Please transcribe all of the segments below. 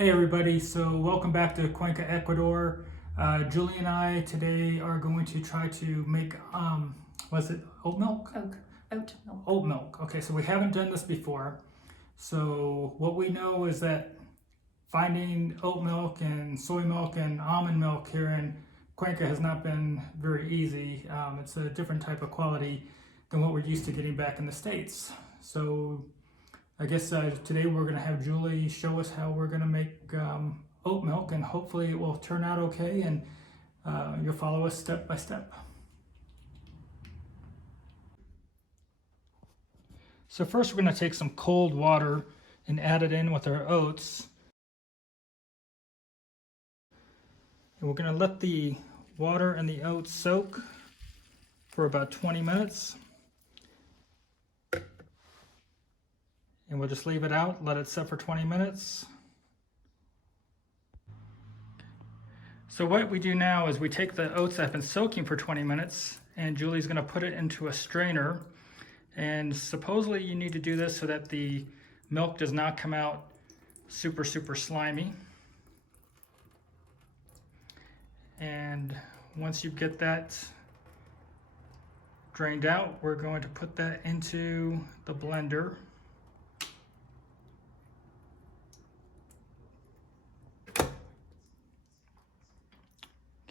Hey everybody, so welcome back to Cuenca, Ecuador. Julie and I today are going to try to make, was it oat milk? Oat milk. Oat milk. Okay, so we haven't done this before. So what we know is that finding oat milk and soy milk and almond milk here in Cuenca has not been very easy. It's a different type of quality than what we're used to getting back in the States. So I guess today we're going to have Julie show us how we're going to make oat milk, and hopefully it will turn out okay, and you'll follow us step by step. So first we're going to take some cold water and add it in with our oats. And we're going to let the water and the oats soak for about 20 minutes. And we'll just leave it out, let it sit for 20 minutes. So what we do now is we take the oats that have been soaking for 20 minutes, and Julie's going to put it into a strainer. And supposedly you need to do this so that the milk does not come out super slimy. And once you get that drained out, we're going to put that into the blender.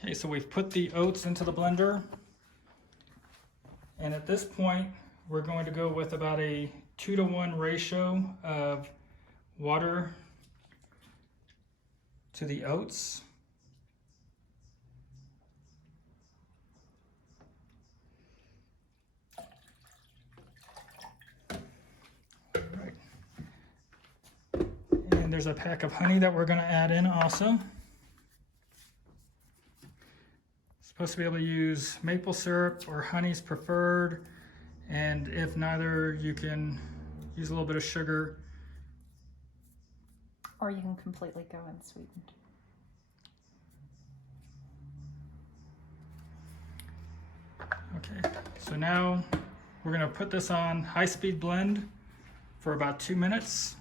Okay, so we've put the oats into the blender, and at this point we're going to go with about a 2-to-1 ratio of water to the oats. All right. And there's a pack of honey that we're going to add in also. Supposed to be able to use maple syrup or honey's preferred, and if neither, you can use a little bit of sugar. Or you can completely go unsweetened. Okay, so now we're going to put this on high-speed blend for about 2 minutes.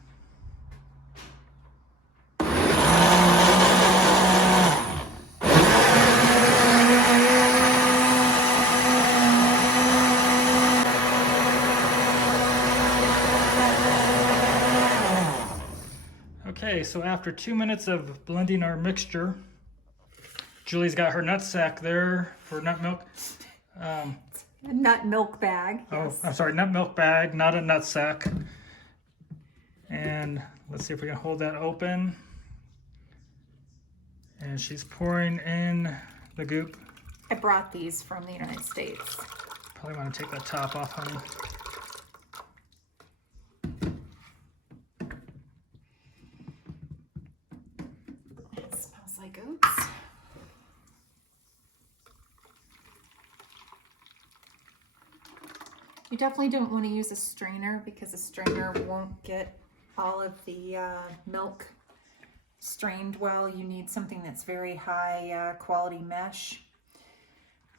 Okay, so after 2 minutes of blending our mixture, Julie's got her nutsack there for nut milk. A nut milk bag. Yes. Oh, I'm sorry, nut milk bag, not a nutsack. And let's see if we can hold that open. And she's pouring in the goop. I brought these from the United States. Probably want to take that top off, honey. It smells like oats. You definitely don't want to use a strainer because a strainer won't get all of the milk strained well. You need something that's very high quality mesh.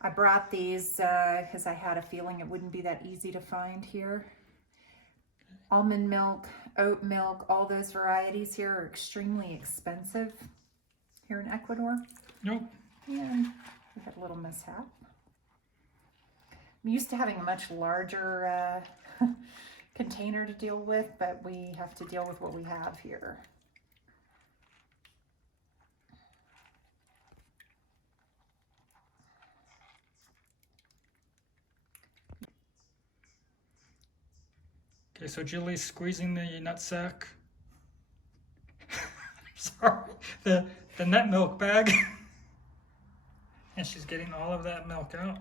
I brought these because I had a feeling it wouldn't be that easy to find here. Almond milk, oat milk, all those varieties here are extremely expensive here in Ecuador. Nope. And we had a little mishap. I'm used to having a much larger container to deal with, but we have to deal with what we have here. Okay, so Julie's squeezing the nutsack. Sorry, the nut milk bag. And she's getting all of that milk out.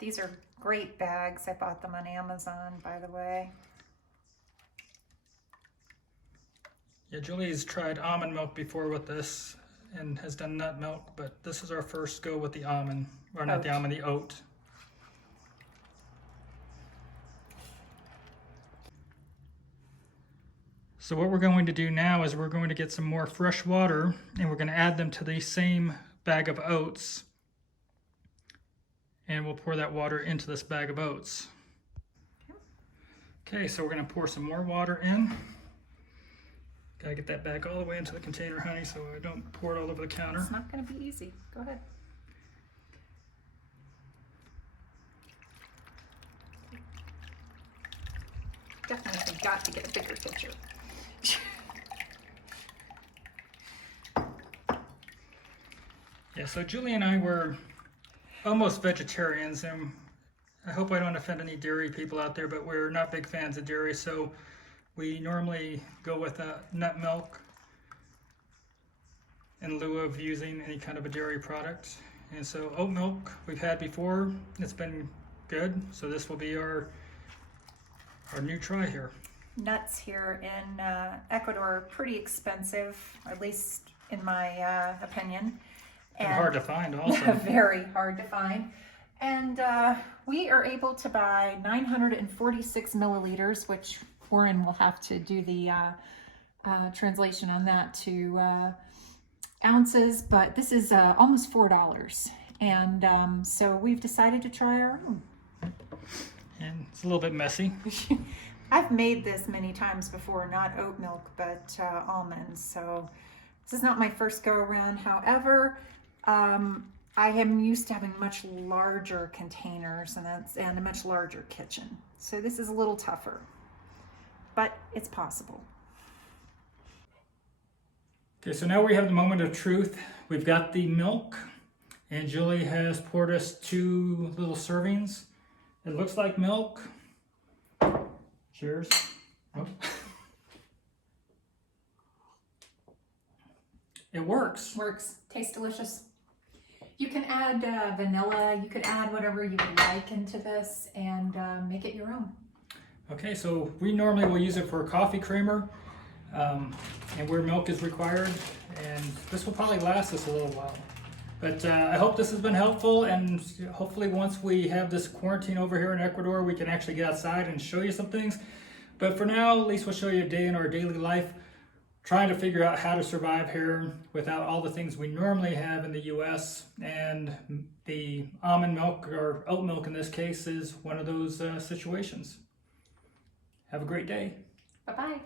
These are great bags. I bought them on Amazon, by the way. Yeah, Julie's tried almond milk before with this and has done nut milk, but this is our first go with the almond, or not the almond, the oat. So what we're going to do now is we're going to get some more fresh water, and we're going to add them to the same bag of oats. And we'll pour that water into this bag of oats. Okay, so we're gonna pour some more water in. Gotta get that back all the way into the container, honey, so I don't pour it all over the counter. It's not gonna be easy. Go ahead. Definitely got to get a bigger pitcher. Yeah, so Julie and I were almost vegetarians, and I hope I don't offend any dairy people out there, but we're not big fans of dairy, so we normally go with nut milk in lieu of using any kind of a dairy product. And so oat milk we've had before, it's been good, so this will be our new try here. Nuts here in Ecuador are pretty expensive, at least in my opinion. And hard to find also. Very hard to find. And we are able to buy 946 milliliters, which Warren will have to do the translation on that to ounces, but this is almost $4. And so we've decided to try our own. And it's a little bit messy. I've made this many times before, not oat milk, but almonds. So this is not my first go around. However, I am used to having much larger containers and a much larger kitchen. So this is a little tougher, but it's possible. Okay, so now we have the moment of truth. We've got the milk, and Julie has poured us 2 little servings. It looks like milk. Cheers. Oh. It works. Works. Tastes delicious. You can add vanilla. You could add whatever you would like into this and make it your own. Okay, so we normally will use it for a coffee creamer, and where milk is required, and this will probably last us a little while. But I hope this has been helpful, and hopefully once we have this quarantine over here in Ecuador, we can actually get outside and show you some things. But for now, at least we'll show you a day in our daily life, trying to figure out how to survive here without all the things we normally have in the US. And the almond milk, or oat milk in this case, is one of those situations. Have a great day. Bye-bye.